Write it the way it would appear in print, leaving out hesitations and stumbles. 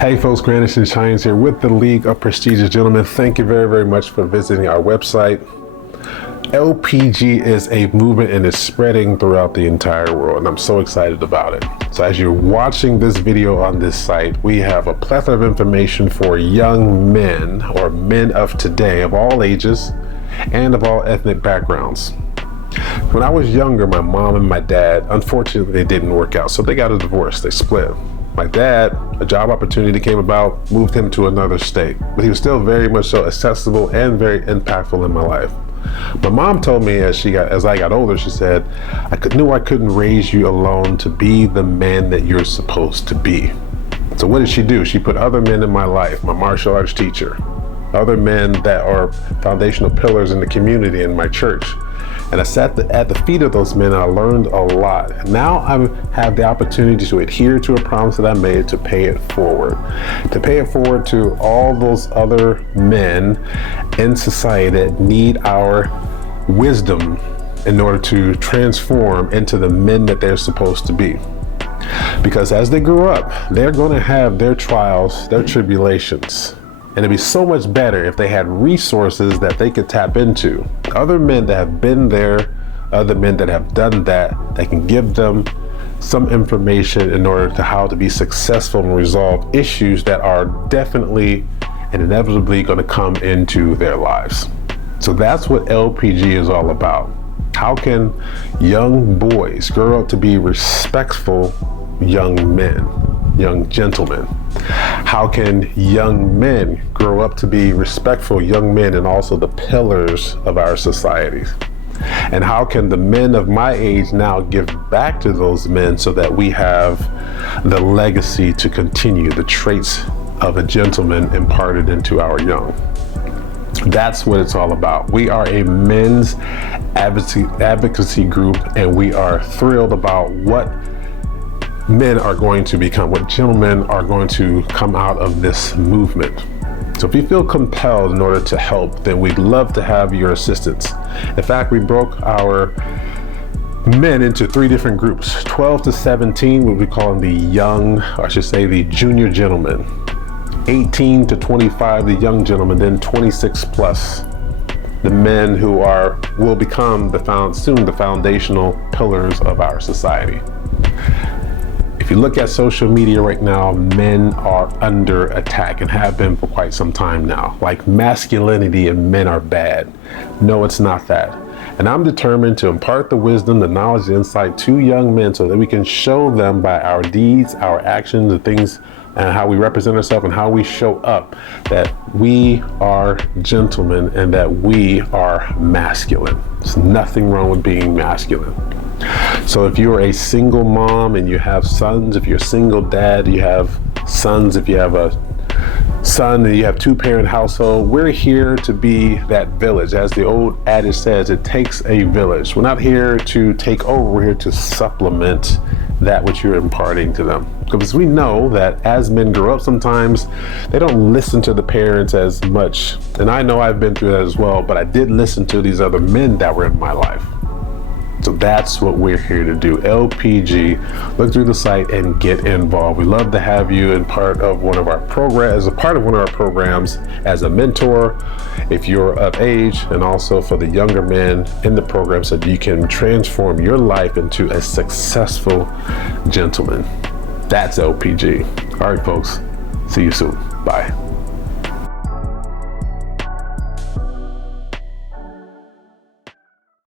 Hey folks, Granison Shines here with the League of Prestigious Gentlemen. Thank you very, very much for visiting our website. LPG is a movement and is spreading throughout the entire world, and I'm so excited about it. So as you're watching this video on this site, we have a plethora of information for young men or men of today of all ages and of all ethnic backgrounds. When I was younger, my mom and my dad, unfortunately, they didn't work out, so they got a divorce, they split. My dad, a job opportunity came about, moved him to another state, but he was still very much so accessible and very impactful in my life. My mom told me as I got older, she said, knew I couldn't raise you alone to be the man that you're supposed to be. So what did she do? She put other men in my life, my martial arts teacher, other men that are foundational pillars in the community in my church. And I sat at the feet of those men and I learned a lot. And now I have the opportunity to adhere to a promise that I made to pay it forward. To pay it forward to all those other men in society that need our wisdom in order to transform into the men that they're supposed to be. Because as they grow up, they're going to have their trials, their tribulations. And it'd be so much better if they had resources that they could tap into. Other men that have been there, other men that have done that can give them some information in order to how to be successful and resolve issues that are definitely and inevitably going to come into their lives. So that's what LPG is all about. How can young boys grow up to be respectful young men, young gentlemen? How can young men grow up to be respectful young men and also the pillars of our society? And how can the men of my age now give back to those men so that we have the legacy to continue, the traits of a gentleman imparted into our young? That's what it's all about. We are a men's advocacy group, and we are thrilled about what men are going to become, what gentlemen are going to come out of this movement. So if you feel compelled in order to help, then we'd love to have your assistance. In fact, we broke our men into 3 different groups: 12 to 17, what we call the young, or I should say the junior gentlemen; 18 to 25, the young gentlemen; then 26 plus, the men who will become soon the foundational pillars of our society. If you look at social media right now, men are under attack and have been for quite some time now. Like masculinity and men are bad. No, it's not that. And I'm determined to impart the wisdom, the knowledge, the insight to young men so that we can show them by our deeds, our actions, the things, and how we represent ourselves and how we show up, that we are gentlemen and that we are masculine. There's nothing wrong with being masculine. So if you're a single mom and you have sons, if you're a single dad, you have sons, if you have a son and you have 2-parent household, we're here to be that village. As the old adage says, it takes a village. We're not here to take over, we're here to supplement that which you're imparting to them. Because we know that as men grow up, sometimes they don't listen to the parents as much. And I know I've been through that as well, but I did listen to these other men that were in my life. So that's what we're here to do. LPG, look through the site and get involved. We love to have you in part of one of our programs, as a part of one of our programs, as a mentor, if you're of age, and also for the younger men in the program so that you can transform your life into a successful gentleman. That's LPG. All right, folks. See you soon. Bye.